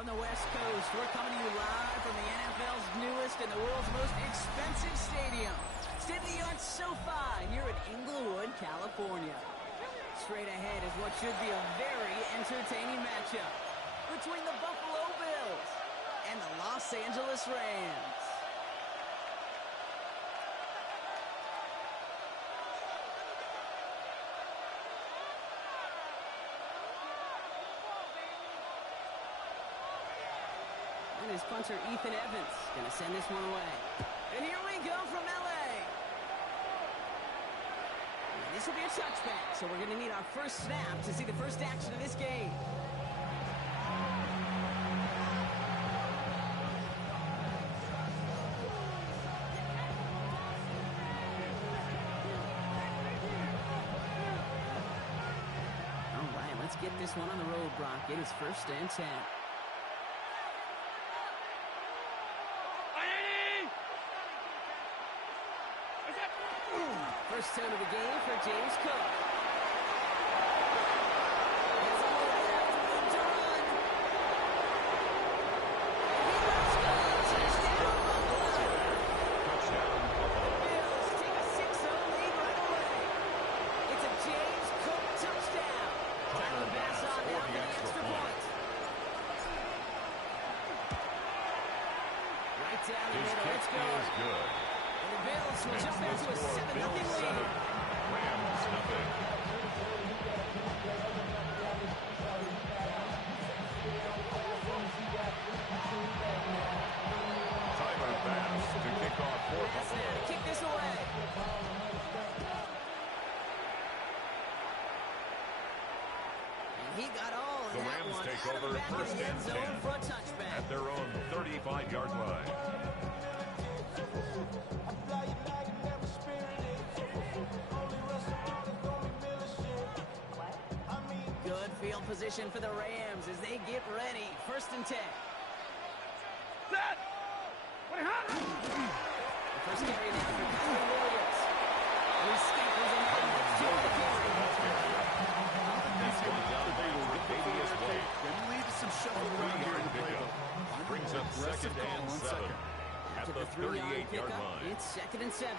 from the West Coast. We're coming to you live from the NFL's newest and the world's most expensive stadium, state-of-the-art SoFi here in Inglewood, California. Straight ahead is what should be a very entertaining matchup between the Buffalo Bills and the Los Angeles Rams. And his punter, Ethan Evans, going to send this one away. And here we go from L.A. And this will be a touchback, so we're going to need our first snap to see the first action of this game. All right, let's get this one on the road, Brock. It is 1st and 10. First down of the game for James Cook. He's on the left, room to run. Touchdown, Buffalo. Bills take a 6-0 lead right away. It's a James Cook touchdown. Time to pass on down for the extra point. Right down the middle. Let's go. Good. And the Bills will jump into a 7-0 lead. Rams nothing. Tyler Bass to kick off for Buffalo. To kick this away. And he got all of The that Rams one take out of the over back of 1st the end and zone 10 for a touchback. at their own 35-yard line. Good field position for the Rams as they get ready. 1st and 10. Set! The first carry now for Kyler Williams. He scampers in and gets 2 on the carry. This one down the middle with Davius White. Going to lead to some shuffling around here in the playbook. Brings up 2nd and 7 at To the 3-yard 38-yard pickup, line. it's 2nd and 7.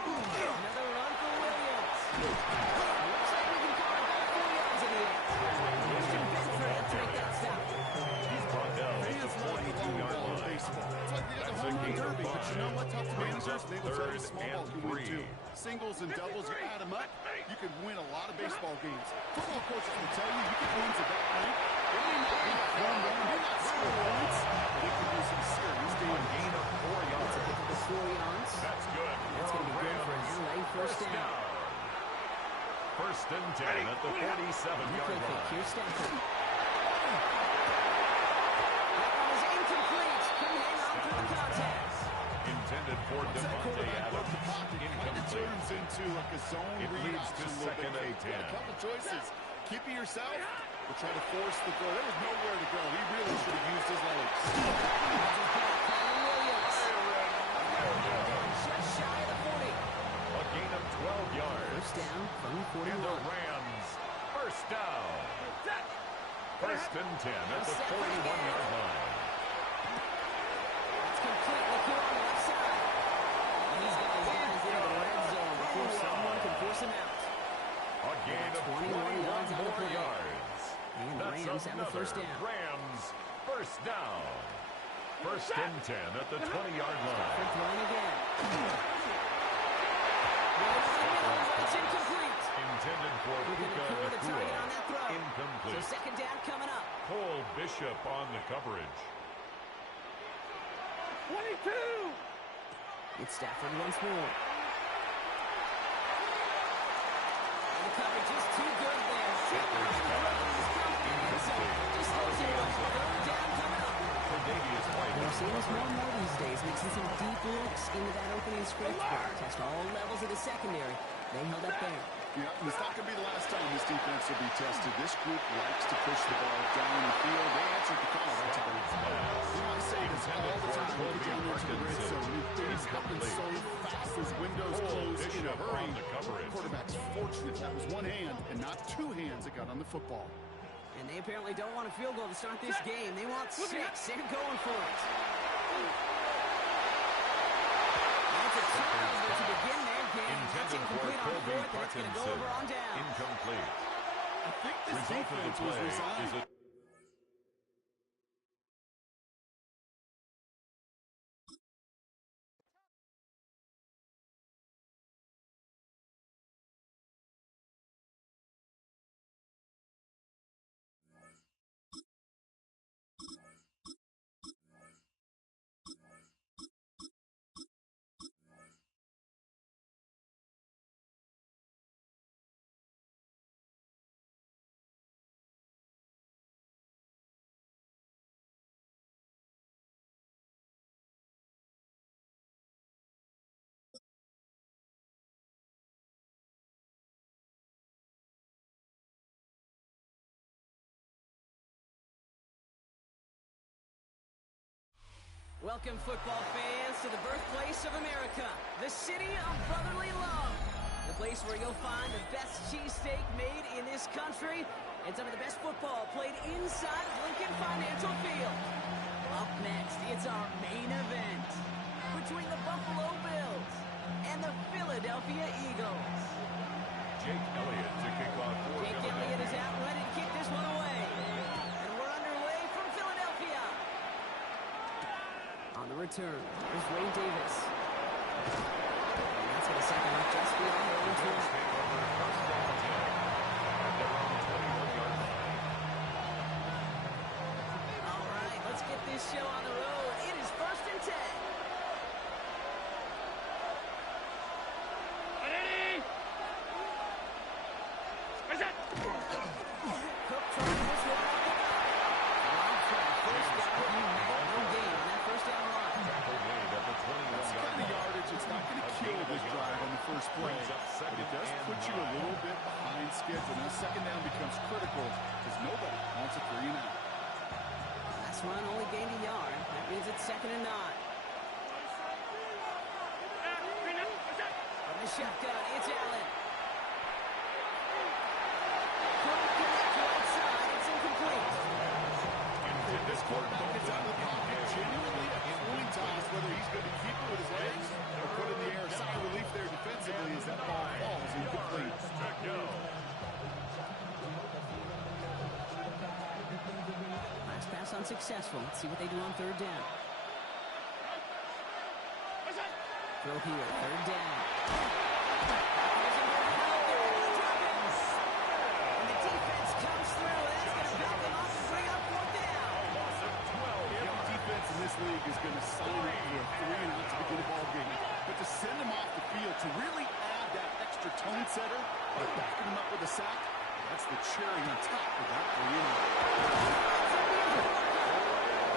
Another run for Williams. Looks like we can call it back 4 yards in the end. Christian Benford to make that stop. He's brought down at the 42-yard line. It's like the That's home a run gain of derby, but you know what? Tough to Brings managers, up they will tell you 3rd small ball and can win 3. too. Singles and doubles, you add them up, you can win a lot of baseball games. Football coaches will tell you get wins at that point. It may not be one run, may not score points, but it can do some serious A damage. gain of 4 yards. Pick up the 4 yards. That's good. That's going to be good for an LA first down. 1st and 10 at the 47-yard line. Here's Stafford. That one is incomplete. Couldn't hang on through the contact. Intended for Devontae Adams. It Incomplete. turns into like a zone It read leads to option a little 2nd bit. and You got 10. a couple choices. Keep it yourself or try to force the throw. There was nowhere to go. He really should have used his legs. Kyler Williams. Just shy of the 40. A gain of 12 yards. First down from the And the 41. Rams, first down. 1st and 10 at the Stafford again. 41-yard line. It's completely clear on the left side. And these guys get into the red zone before someone can force him out. A gain of 21 yards on the more play. yards. And the That's Rams have the another first down. Rams, first down. 1st and 10 at the 20-yard Stafford line. throwing again. It's incomplete. Intended for Looking Puka to the target on that throw. Nacua. Incomplete. So 2nd down coming up. Cole Bishop on the coverage. 22! It's Stafford once more. And the coverage is too good there. Just losing one. 3rd down coming up. For Davius White. We're seeing this more and more these days, mixing some deep looks into that opening script. Test all levels of the secondary. They held up there. Yeah, and it's not going to be the last time this defense will be tested. This group likes to push the ball down the field. They answered the call that time. You know, I say this all the time. We get down into the red zone. Things happen so fast. Those windows close in a hurry. Quarterback's fortunate that was one hand and not 2 hands that got on the football. And they apparently don't want a field goal to start this game. They want 6. They're going for it. That's a turnover to begin their game. That's incomplete on 4th, and it's going to go over on down. Incomplete. I think this defense was resigned. Welcome, football fans, to the birthplace of America, the city of brotherly love. The place where you'll find the best cheesesteak made in this country and some of the best football played inside of Lincoln Financial Field. Up next, it's our main event between the Buffalo Bills and the Philadelphia Eagles. Jake Elliott to kick off for Jake Elliott is out ready to kick this one away. And we're underway from Philadelphia. On the return, there's Wayne Davis. And that's going to set them up just beyond their own 20. All right, let's get this show on the road. It is 1st and 10. Cook trying this one off the back. Long try, first down. No gain on that first down run. That's kind of yardage. It's not going to kill this drive on the first play, but it does put you a little bit behind schedule. Now, second down becomes critical because nobody wants a 3 and out. Last run only gained a yard. That means it's 2nd and 9. From the shotgun, it's Allen. Couldn't connect right side. It's incomplete. This quarterback gets out of the pocket genuinely a coin toss whether he's going to keep it with his legs or put it in the air. Sigh of relief there defensively as that ball falls incomplete. Last pass unsuccessful. Let's see what they do on 3rd down. Throw here, 3rd down. And the defense comes through, and it's going to back them up and bring up 4th down. Every defense in this league is going to sign up for a 3 and out to begin a ball game. But to send them off the field, to really add that extra tone setter by backing them up with a sack, that's the cherry on top of that 3 and out.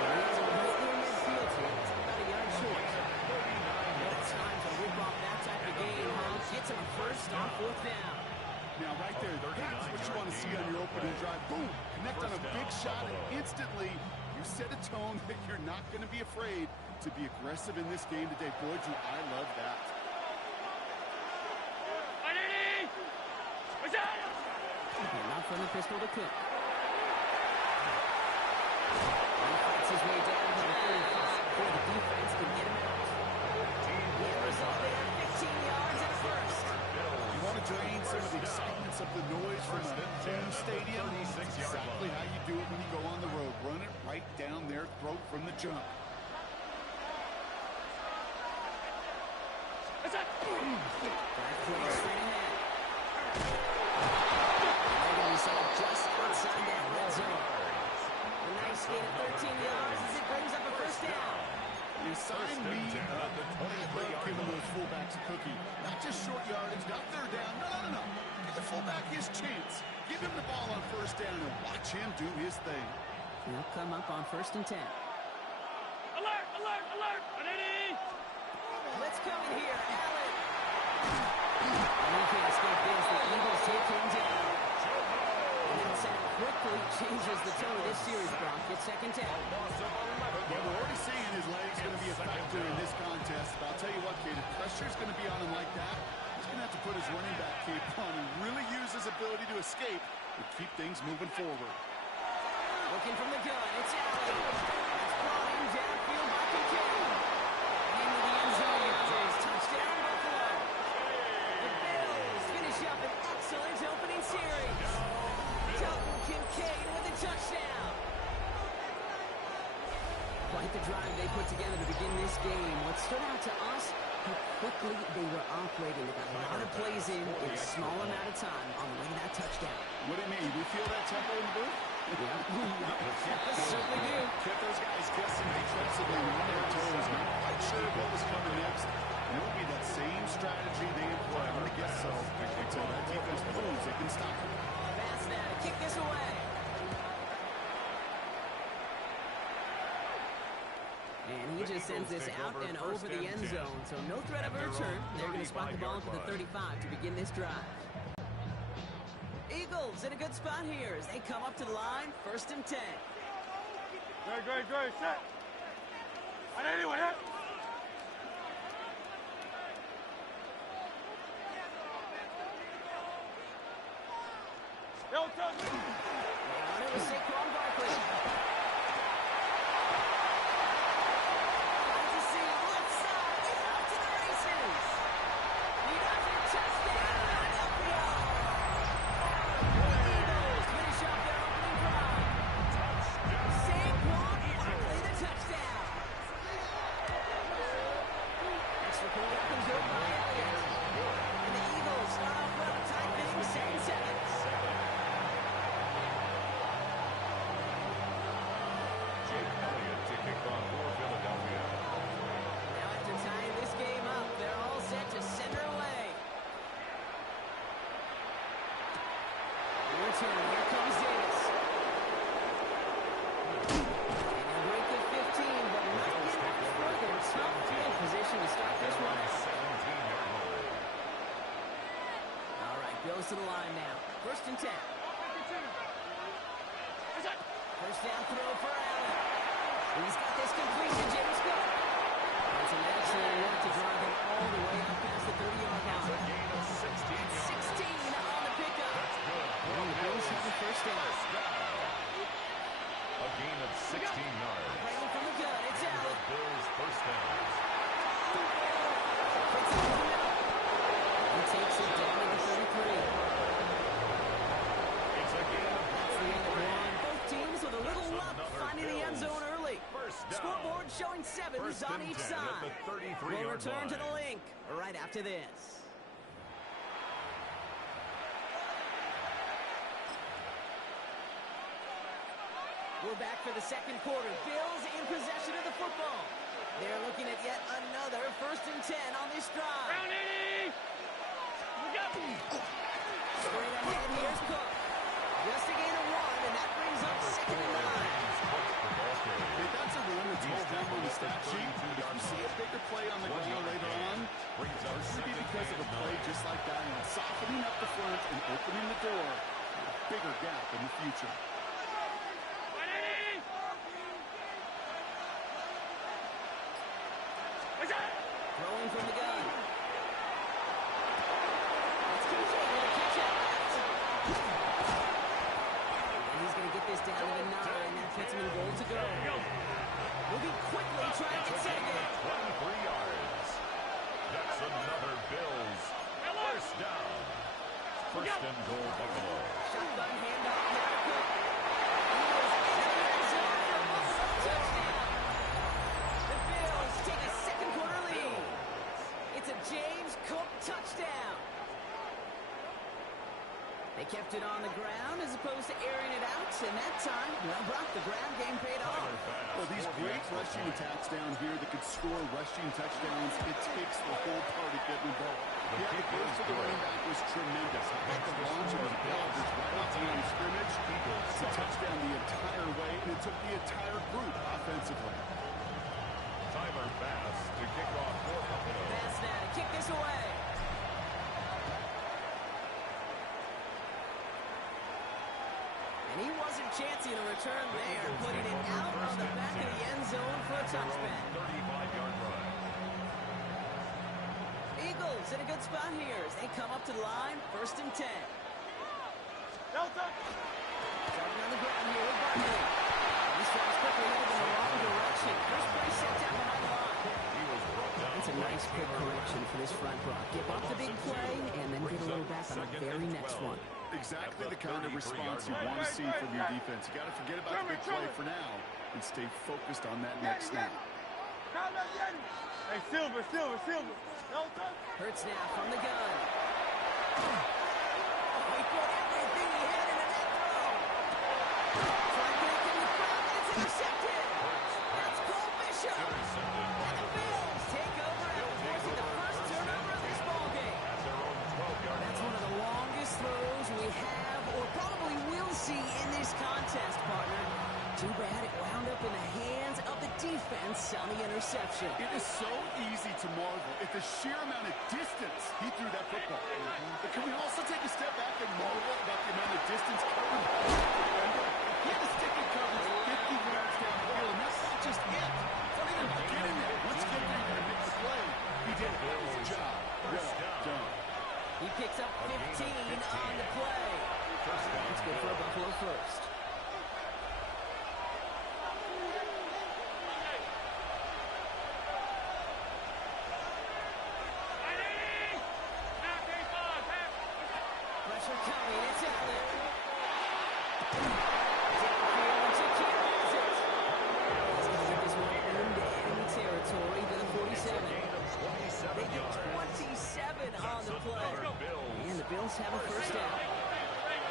There is a right near midfield here. It's about a yard short. It's time to whip off that type of game, huh? Gets him a first on 4th down. Now, right there, that's what you want to see on your opening drive. Boom! Connect on a big shot, and instantly you set a tone that you're not going to be afraid to be aggressive in this game today. Boy, do I love that. And not from the pistol to Cook. He fights his way down to the 35 before the defense can get him out. The end result there, 15 yards and a first. You want to drain some of the excitement, some of the noise from a home stadium? That's exactly how you do it when you go on the road. Run it right down their throat from the jump. Back play straight ahead. They're going to set up just outside that red zone. A nice gain of 13 yards as it brings up a first down. You sign me up. I love giving those fullbacks a cookie. Not just short yardage, not 3rd down. No. Give the fullback his chance. Give him the ball on 1st down and watch him do his thing. They'll come up on 1st and 10. Alert! Let's come in here, Allen. And he can't escape this. The Eagles take him down. And that sound quickly changes the tone of this series, Brock. It's 2nd down. Yeah, we're already seeing his legs going to be a factor in this contest. But I'll tell you what, kid, if pressure's going to be on him like that, he's going to have to put his running back cape on and really use his ability to escape and keep things moving forward. Looking from the gun, it's Allen. It's brought in downfield by Kincaid. Into the end zone it goes. Touchdown, Buffalo. The Bills finish up an excellent opening series. Dalton Kincaid with a touchdown. Quite the drive they put together to begin this game. What stood out to us, how quickly they were operating. They got a lot of plays in a small amount of time on the way to that touchdown. What do you mean? We feel that tempo in the booth? Certainly do. Kept those guys guessing defensively on their toes. Not quite sure what was coming next. And it will be that same strategy they employ. I'm going to guess so. Until that defense proves they can stop it. Pass now to kick this away. And he just sends this out and over the end zone. So no threat of a return. They're going to spot the ball to the 35 to begin this drive. Eagles in a good spot here as they come up to the line. 1st and 10. Great. Set. On anyone, hit. Don't touch me. And it was Saquon Barkley. Trying to see left side. He's out to the races. He does it. Touchdown, Philadelphia. Eagles finish up their opening drive. Saquon Barkley, the touchdown. Extra point up and good by Elliott. And the Eagles start off well, tied things 7-7. Here comes Davis. And he'll break the 15, but not get much further. Tough field position to start this one. All right, goes to the line now. 1st and 10. First down throw for Allen. He's got this complete to James Cook. That's an excellent work to drive him all the way up past the 30-yard line. 16 on the pickup. And the Bills have the first down. A gain of 16 yards. Right from the gun, it's Allen. Bills first down. He takes it down to the 33. It's a gain of That's the end of one. Both teams with a little luck finding the end zone early. Scoreboard showing 7s on each side. We'll return to the link right after this. We're back for the second quarter. Bills in possession of the football. They're looking at yet another 1st and 10 on this drive. Round 80. Look out. Straight ahead, here's Cook. Just a gain of 1, and that brings up 2nd and 9. Hey, that's a limit to his number on the stat sheet. If you see a bigger play on the ground later on, it should be because of a play just like that, and softening up the front and opening the door. A bigger gap in the future. Throwing from the gun. It's Kincaid with a catch out. And he's going to get this down to the 9. That puts him in goal to go. Moving quickly, trying to get set again. 23 yards. That's another Bills first down. 1st and goal, Buffalo. Shotgun handoff now to Cook. He is in the end zone for a Buffalo touchdown. The Bills take a second quarter lead. It's a James Cook touchdown. They kept it on the ground as opposed to airing it out, and that time, well, Brock, the ground game paid off. Well, these great rushing attacks down here that could score rushing touchdowns, it takes the whole party getting involved. Yeah, the burst of the running back was tremendous. But the launch of his ball was right off the line of scrimmage. It's a touchdown the entire way, and it took the entire group offensively. Tyler Bass to kick off for Buffalo. Bass now to kick this away. And he wasn't chancing a return there, putting it out on the back of the end zone for a touchback. 35-yard run. Eagles in a good spot here as they come up to the line, 1st and 10. Delta. Starting on the ground here with Barkley. Strikes quickly headed in the wrong direction. First play set down behind the line. That's a nice quick correction for this front block. Give up the big play and then get a little back on the very next one. Exactly the kind of response you want to see from your defense. You got to forget about the big play for now and stay focused on that next snap. Hey, Silver. Hurts now from the gun. He put everything he had into that throw. Trying to connect in the crowd, and it's intercepted. That's Cole Bishop. And the Bills take over after forcing the first turnover of this ballgame. That's one of the longest throws we have or probably will see in this contest, partner. Too bad it wound up in the hands of the defense on the interception. It is so easy to marvel at the sheer amount of distance he threw that football. But can we also take a step back and marvel about the amount of distance covered by the defender? He had to stick in coverage 50 yards downfield, and that's not just it. Don't even get in there. Once you get there, you're going to make the play. He did it. That was a job. Well done. He picks up 15 on the play. Let's go for a Buffalo first. Pressure coming, it's Allen. Downfield, and Shakir has it. He's going to get this one into enemy territory to the 47. They get 27 on the play. And the Bills have a first down.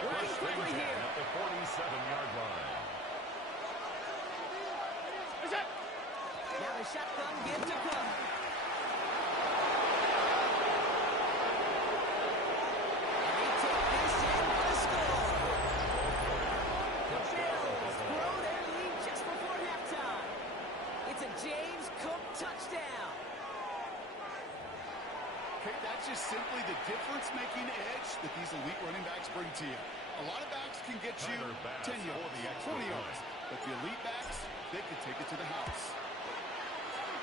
Working quickly here. At the 47-yard line. Now the shotgun give to Cook. And they take this in for the score. The Bills grow their lead just before halftime. It's a James Cook touchdown. Okay, that's just simply the difference-making edge that these elite running backs bring to you. A lot of backs can get you 10 yards, 20 yards, but the elite backs, they can take it to the house.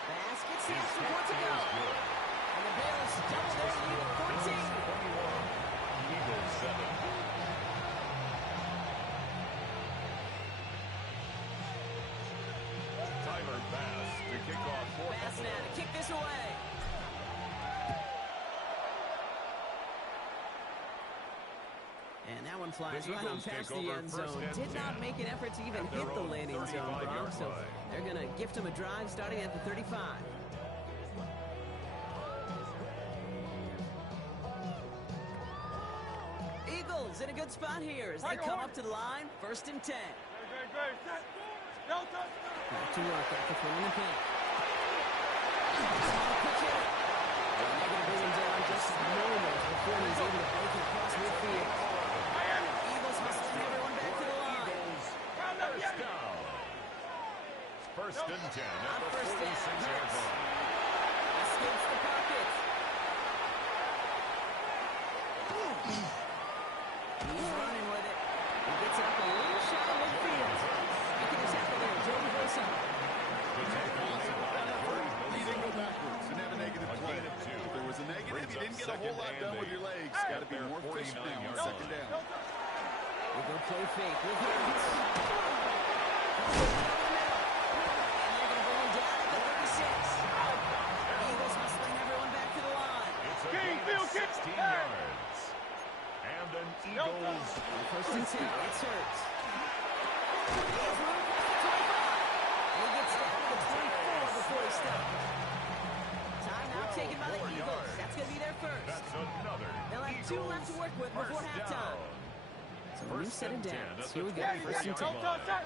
Basket snaps with 4 to go. And the Bills double their lead to 14. Eagles 7. Tyler Bass to kick off for Bass now to kick this away. And that one flies The right on Eagles past take the over end first zone. and Did not 10 make an effort to even at their hit the own landing zone, 35-yard Bronx. So line. they're going to gift him a drive starting at the 35. Eagles in a good spot here as they come up to the line. First and 10. Back to work after filling the pin. They're going to bring him down just moments before he's able to break it across midfield. Eagles hustling everyone back to the line. First down. First and 10 at the First down. 46-yard line. Escapes the pocket. He's running with it. He gets it up a little shy of midfield. Making his tackle there, Joey Wilson. You didn't go backwards and have a negative play. If there was a negative, you didn't get a whole lot done with your legs. Got to be more efficient now on second down. They go play fake with Hurts. And they're going to bring him down at the 36. Eagles hustling everyone back to the line. It's a gain of 16 yards. And an Eagles First and 10, it's Hurts. He's moved past the 25. And he gets down to the 24 before he stops. Time now taken by the Eagles. That's going to be their first. That's another They'll have 2 left to work with before halftime. So new First set of and 10 downs. at Here we the go. First and 10. 20-yard line.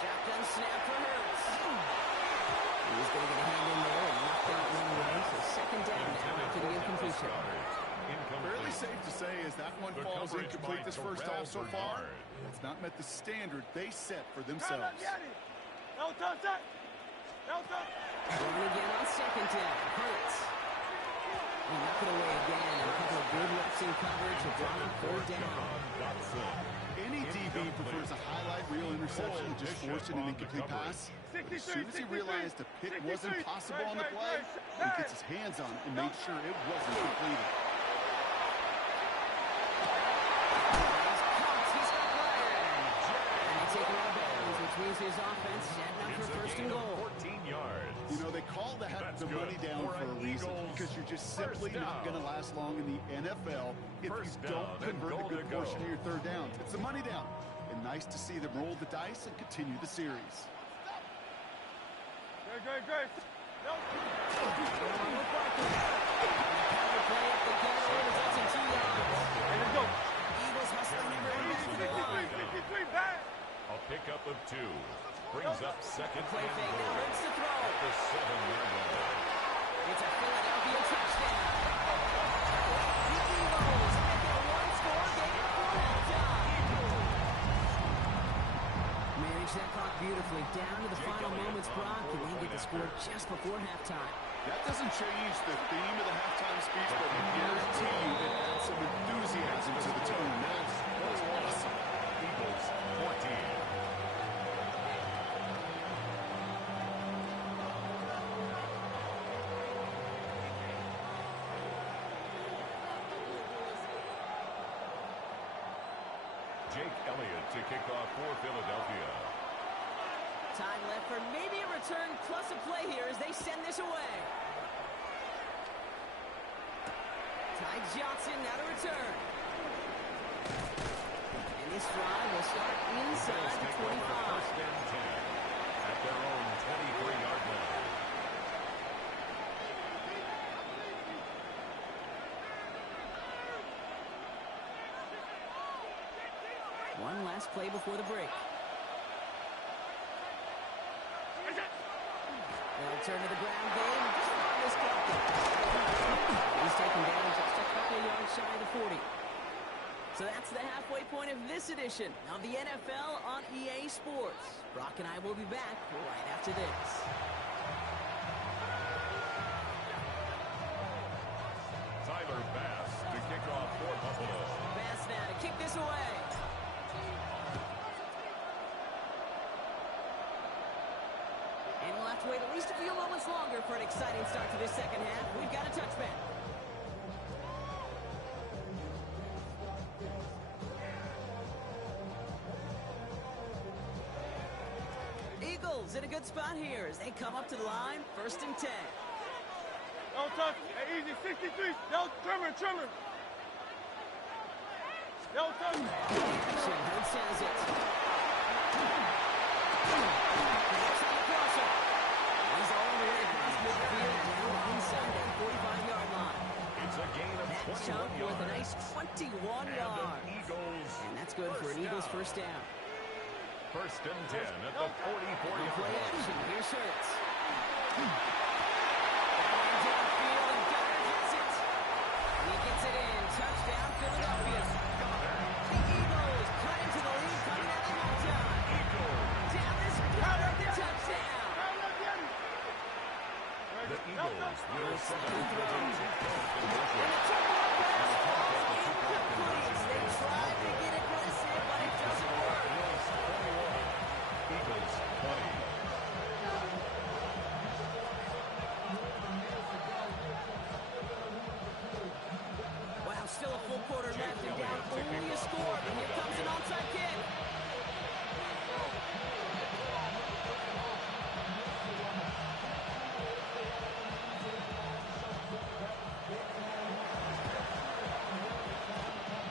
Shotgun snap for Hurts. He's going to get a hand in there and knock out one away. So second down now after the incompletion. Fairly safe to say as that one falls incomplete this first half so far, it's not met the standard they set for themselves. Going again on second down. Hurts. He knocked it away again. And a couple of good reps in coverage have brought him 4th down. Any DB prefers a highlight reel interception to just forcing an incomplete pass. As soon as he realized a pick wasn't possible on the play, he gets his hands on it and made sure it wasn't completed. He's caught. He's got Blair. And they take him out of bounds with Eagles offense setting up for It's a first gain and of goal. 14 yards. You know, they call the money down for a reason, because you're just simply not going to last long in the NFL if you don't convert a good portion of your third downs. It's the money down. And nice to see them roll the dice and continue the series. Great. No. Play up the gut, results in 2 yards. Hey, let's go. Eagles hustling and bringing back to the line. 53, back. A pickup of 2. Brings up second Play and fake, goal. now hurts the throw. At the 7-yard line. It's a Philadelphia touchdown. The Eagles make it a one-score game before halftime. Manage that clock beautifully down to the final moments, Brock, and then get the score just before halftime. That doesn't change the theme of the halftime speech, but I guarantee you it adds some enthusiasm to the tone. That was awesome. Eagles 14. Jake Elliott to kick off for Philadelphia. Time left for maybe a return plus a play here as they send this away. Ty Johnson now to return. And this drive will start inside the 25. First and 10 at their own 23-yard line. One last play before the break. They'll turn to the ground game. Just on this captain. He's taken down just a couple of yards shy of the 40. So that's the halfway point of this edition of the NFL on EA Sports. Brock and I will be back right after this. Tyler Bass to kick off for Buffalo. Bass now to kick this away. And we'll have to wait at least a few moments longer for an exciting start to this second half. We've got a touchback. Eagles in a good spot here as they come up to the line, first and 10. Don't touch. Hey, easy. 63. No, trimmer. No touch. Action, Hood says it. That's on the crosser. He's all the way across midfield, now inside that 45-yard line. It's a gain of That 21 chunk yards. with a nice 21 And yards. the Eagles And that's good for an Eagles first down. First and 10 at the 40-40 Play line. action, here's Hurts. Downfield, and Gunner gets it. And he gets it in. Touchdown, Philadelphia. The Eagles cut into the lead coming out of halftime. Down this Gunner, the touchdown. The Eagles will set up And the the two-point pass falls incomplete. They tried to get aggressive, but it doesn't work. Eagles 20. Wow, still a full quarter left and down only a score. But here comes an onside kick.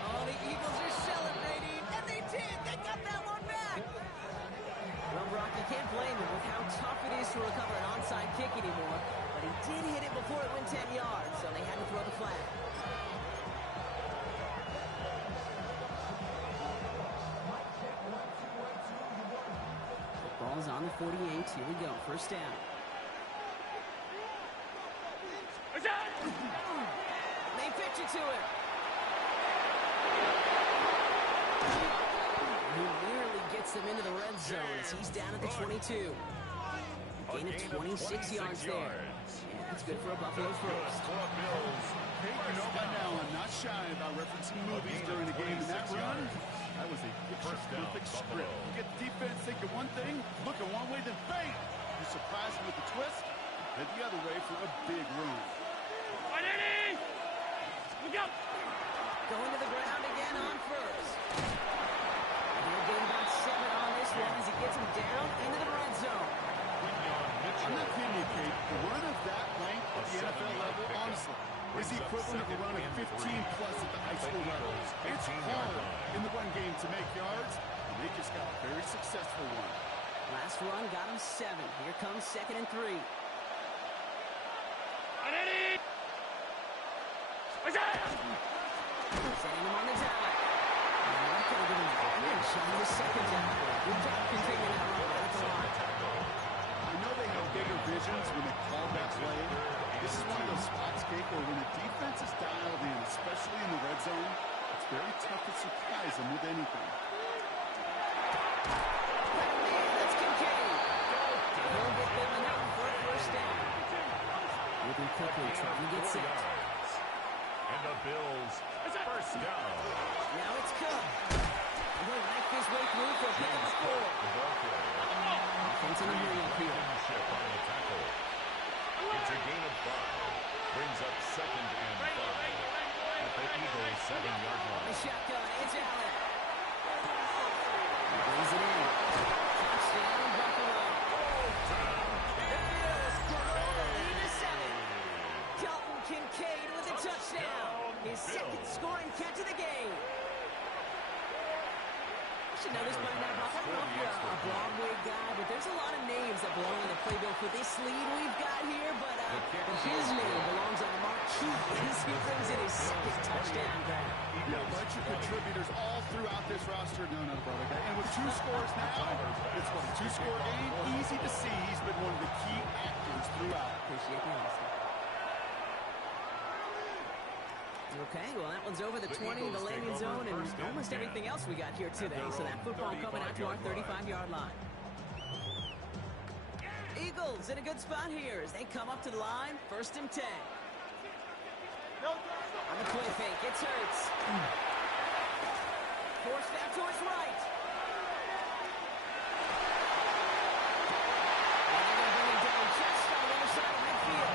Oh, the Eagles are celebrating, and they did. They got that one back. Well, Brock, you can't blame him with how tough it is to recover an onside kick anymore. But he did hit it before it went 10 yards, so they had to throw the flag. Ball's on the 48. Here we go. First down. They pitch it to him. Who nearly gets them into the red zone as he's down at the 22. Gain of 26 yards there. Yeah, that's good for a Buffalo first. Hey, you know by now I'm not shy about referencing movies during the game, and that run, that was a picture-perfect script. You get the defense thinking one thing, looking one way, then bang! You surprise them with a twist, head the other way for a big run. Look out! Going to the ground again on first. And he'll gain about 7 on this one as he gets him down into the red zone. I'm not kidding you, Kate. The run of that length at the NFL level, honestly, is the equivalent of a run of 15-plus at the high school level. It's hard in the run game to make yards, and they just got a very successful one. Last run got him 7. Here comes 2nd and 3. Setting him on the down. Not going to give him a shot in the second down. Good job continuing that run at the line. I know they have bigger visions when they call that play. This is one of those spots, Kate, where when the defense is dialed in, especially in the red zone, it's very tough to surprise them with anything. That's Kincaid. He'll get them enough for a first down. Moving quickly, trying to get set. And the Bills, first down. Now it's Cook. He'll knife his way through for a pick and score. Offense in the middle here. On the tackle. It's a gain of 5. Brings up 2nd and 5. At the Eagles' 7-yard line. The shotgun, it's Allen. Brings it in. Touchdown, Buffalo. The Bills grow the lead to 7. Dalton Kincaid with a touchdown. His second scoring catch of the game. You should know this by now, Buck. I don't know if you're a Broadway guy, but there's a lot of names that belong on the playbill for this lead we've got here, but his name belongs on the marquee as he brings in his second touchdown grab. Yeah, a bunch of contributors all throughout this roster. No, brother. And with 2 scores now, it's what, a 2-score game? Easy to see he's been one of the key actors throughout. Appreciate the honesty. Okay, well, that one's over the 20, the landing zone, and almost everything else we got here today. So that football coming out to our 35-yard line. Eagles in a good spot here as they come up to the line. 1st and 10. On the play fake, it's Hurts. Forced back to his right. And they're going to bring him down just on the other side of midfield.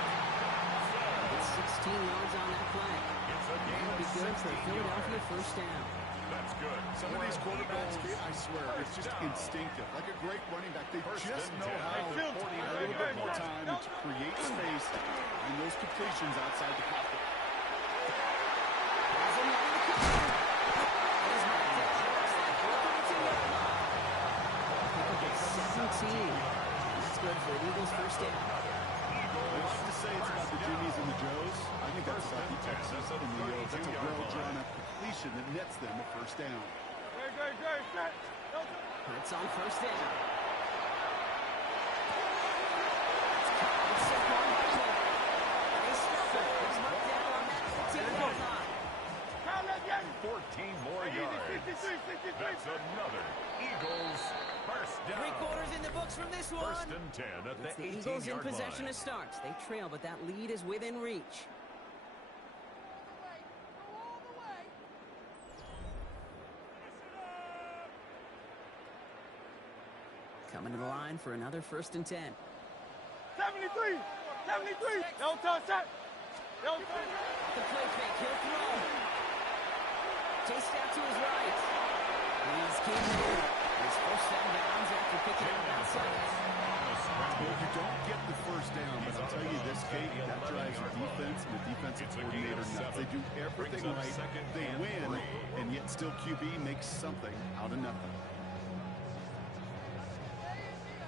It's 16 yards on that play. That'll be good for Philadelphia first down. That's good. Some of these quarterbacks, I swear, it's just instinctive. Like a great running back, they just know how to a little bit more time and to create space and those completions outside the pocket. There's another to come. He's knocked down. Looking to him. Pick up at 17. That's good for the Eagles first down. I like to say it's about the Jimmies and the Joes. I think that's about the Texas and the O's. That's a well-drawn-up completion that nets them a first down. Hurts on first down. They stuff it. He's marked down on that 15-yard line. 14 more yards. That's another Eagles first down. 3/4 in the books from this one. 1st and 10 at It's the the Eagles in 18-yard possession line. to start. They trail, but that lead is within reach. Coming to the line for another 1st and 10. 73! Don't touch that! Don't touch that! The play fake, he'll throw. Chased out to his right. He's keeping it. His first down downs after picking up outside. Well, you don't get the first down, but I'll tell you this, Kate, that drives the defense and the defensive coordinator nuts. They do everything right, they win, and yet still QB makes something out of nothing.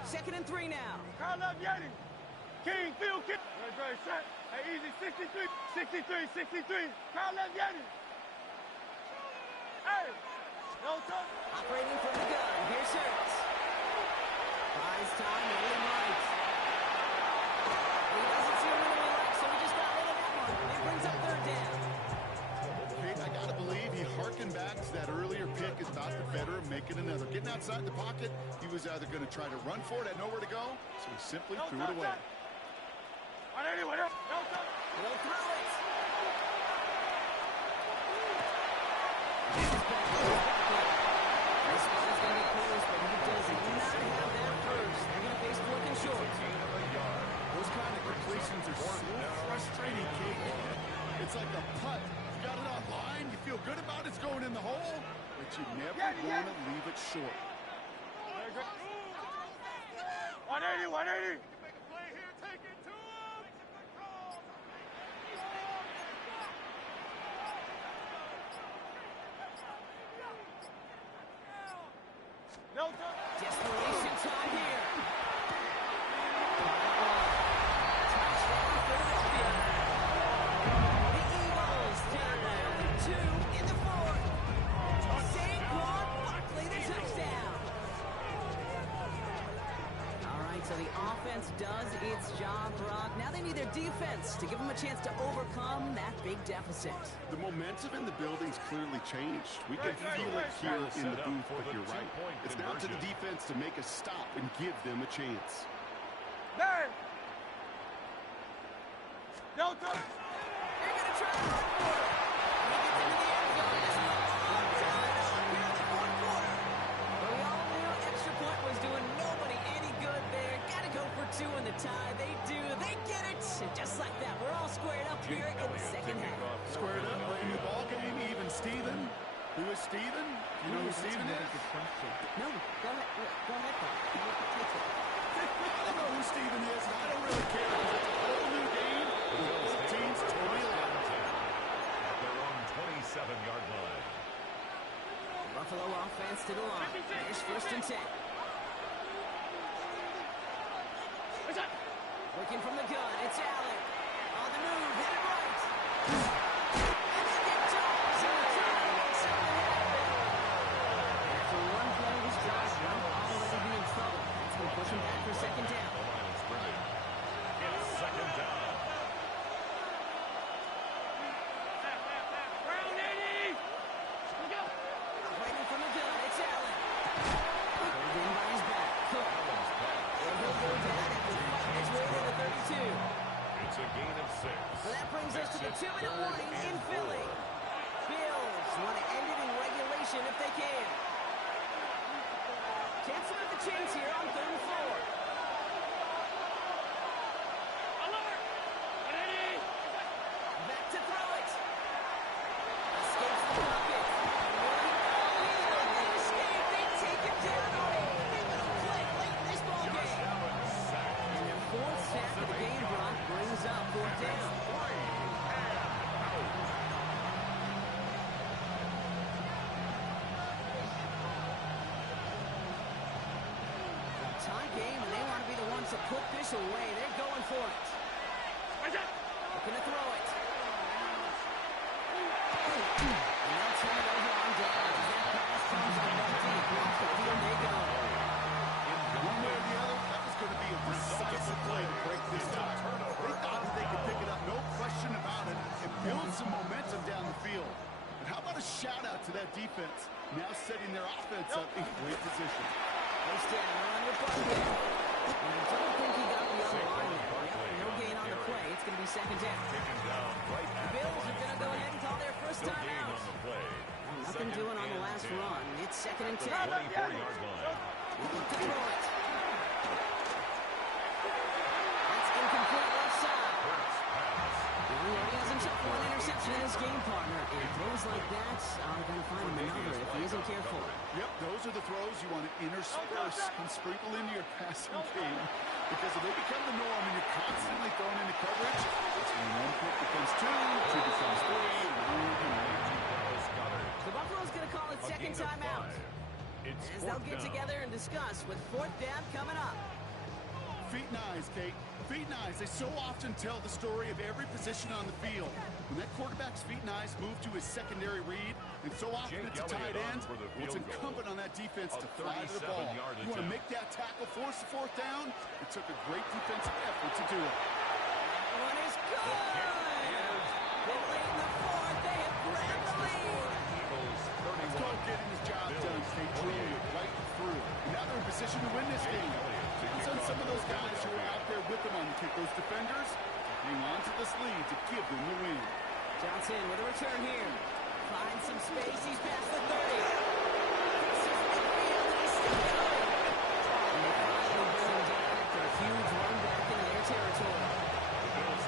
2nd and 3 now. Kyle up Yeti! King, field kick! Right, shot. Hey, easy, 63. Kyle up Yeti! Hey! No touch! Operating from the gun. Here's Hurts. Buys time, rolling right. He doesn't see him really like, so he just got rid of that one. It brings up 3rd down. Kate, I gotta believe he harkened back to that earlier pick about the veteran making another. Getting outside the pocket, he was either going to try to run for it, had nowhere to go, so he simply threw it away. He'll throw it. This one's going to be close, but he does not have that first. They're going to face 4th and short. Those kind of completions are so frustrating, Kate. It's like a putt. You got it on line, you feel good about it's going in the hole, but you never want to leave it short. 180, 180. Make a play here, take it to him. No touch. Desperation time here. Touchdown, Philadelphia. The Eagles down by only 2 in the fourth. Saquon Barkley, the touchdown. All right, so the offense does its job, Brock. Now they need their defense to give them a chance to overcome that big deficit. The momentum in the building's clearly changed. We can feel it here in the booth, but you're right. It's now to the defense to make a stop and give them a chance. Man. No touch. They're going to try to run for it. He gets into the end zone. This is all tied up here in the fourth quarter. But we all knew extra point was doing nobody any good there. Got to go for 2 in the tie. They do. They get it. And just like that, we're all squared up here in the second half. Squared up, playing the ball game, even Steven. Who is Steven? You know who Steven is? No, go ahead. Go ahead, Bob. Take it. I don't know who Steven is, and I don't really care because it's a whole new game with both teams totally alike. At their own 27-yard line. Buffalo offense to the line. Here's 1st and 10. Looking from the gun, it's Allen. On the move, headed right. And they get Jones in the time. Makes something happen. After one play of his drive, they'll already be in trouble. That's going to push him back for 2nd down. The line is scrimmage. It's 2nd down. Brown 80. Waiting from the gun, it's Allen. Pulled in by his back. Cook. And he'll go down after fighting his way to the 32. It's a gain of 6. So that brings us to the 2-minute warning in Philly. Bills want to end it in regulation if they can. Can't start the chase here on 3rd and 4. Back to throw it. Escapes the pocket. They escape. They take him down on a pivotal play late in this ball game. And their 4th sack of the game, Brock, brings up 4th down. Tie game, and they want to be the ones to put this away. They're going for it. Looking to throw it. And they'll turn it over on down. That pass comes on empty. Across the field they go. One way or the other, that was going to be a decisive play to break this tie. They thought that they could pick it up, no question about it, and build some momentum down the field. And how about a shout-out to that defense, now setting their offense up in great position. First down, run with Barkley. And I don't think he got the other line there. No gain on the play. It's going to be 2nd down. Taken down right The at Bills are going to go ahead and call their first no time gain out. on the play. Nothing doing on the last run. It's 2nd and 10. 24-yard line. Look to throw it. That's incomplete left side. He already has himself one interception in his game, partner. And throws like that are going to find him another if he isn't careful. Yep, those are the throws you want to intersperse and sprinkle into your passing game. Because if they become the norm and you're constantly thrown into coverage, that's when 1 pick becomes 2, 2 becomes 3, and on and on. The Buffalo's going to call it second timeout. As they'll get together and discuss with 4th down coming up. Feet and eyes, Kate. Feet and eyes. They so often tell the story of every position on the field. When that quarterback's feet and eyes move to his secondary read, and so often it's a tight end, it's incumbent on that defense to fly to the ball. You want to make that tackle, force the 4th down? It took a great defensive effort to do it. That one is good. Then late in the 4th, they have grabbed the lead. It's called getting his job done. They drew it right through. And now they're in position to win this game. Depends on some of those guys who are out there with them on the kick. Those defenders hang on to this lead to give them the win. Johnson with a return here. Finds some space. He's past the 30. Crosses midfield, and he's still going. And they finally bring him down after a huge run back into their territory.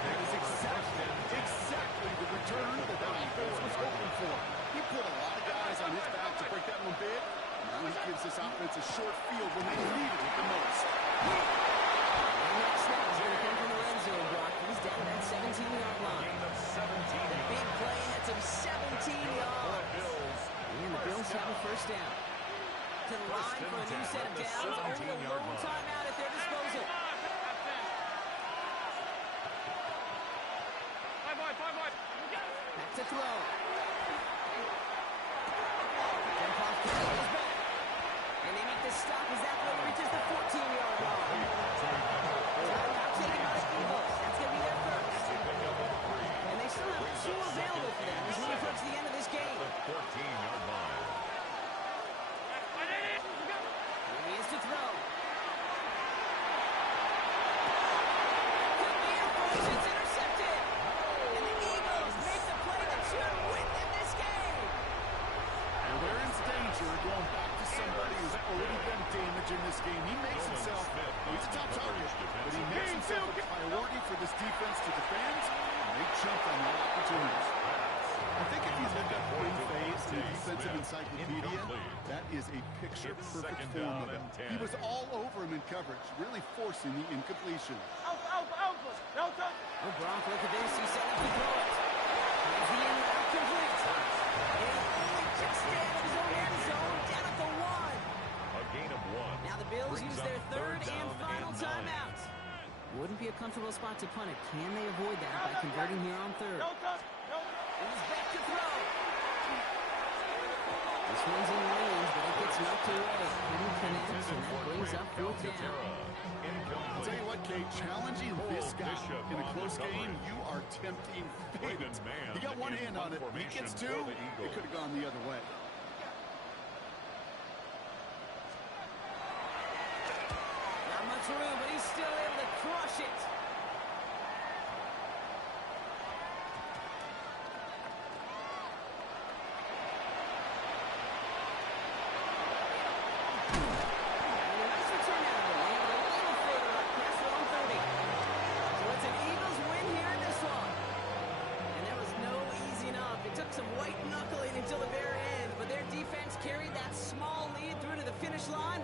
That is exactly the return that offense was hoping for. He put a lot of guys on his back to break that one big. Now he gives this offense a short field when they needed it the most. The big play had some 17 yards. And the Bills have a first down. To the line for a new set of downs. Only a lone timeout at their disposal. Back to throw. And they make the stop as that play reaches the 14-yard line. Timeout taken by the Eagles. That's going to be their first. And they still have 2 available for them as we approach the end of this game. 14-yard line. Here he is to throw. It's intercepted. And the Eagles make the play that should win them this game. And they're in danger going back to somebody who's already done damage in this game. He makes himself, he's a top target, but he makes himself a priority for this defense to defend, and they jump on the opportunities. I think if you look at in phase in the defensive encyclopedia, that is a picture-perfect form of it. He was all over him in coverage, really forcing the incompletion. Oh, Gronk, look at this. He's set up to throw it. Has the in route complete. And only just stayed in his own end zone, down at the 1. A gain of 1. Now the Bills use their third and final timeout. Wouldn't be a comfortable spot to punt it. Can they avoid that by converting here on third? He's back to throw. This one's in range, but it gets knocked away. Couldn't connect, and that brings up 4th down. I'll tell you what, Kate, challenging this guy in a close game, you are tempting fate. He got one hand on it. He gets 2, it could have gone the other way. Not much room, but he's still able to crush it. Some white knuckling until the very end, but their defense carried that small lead through to the finish line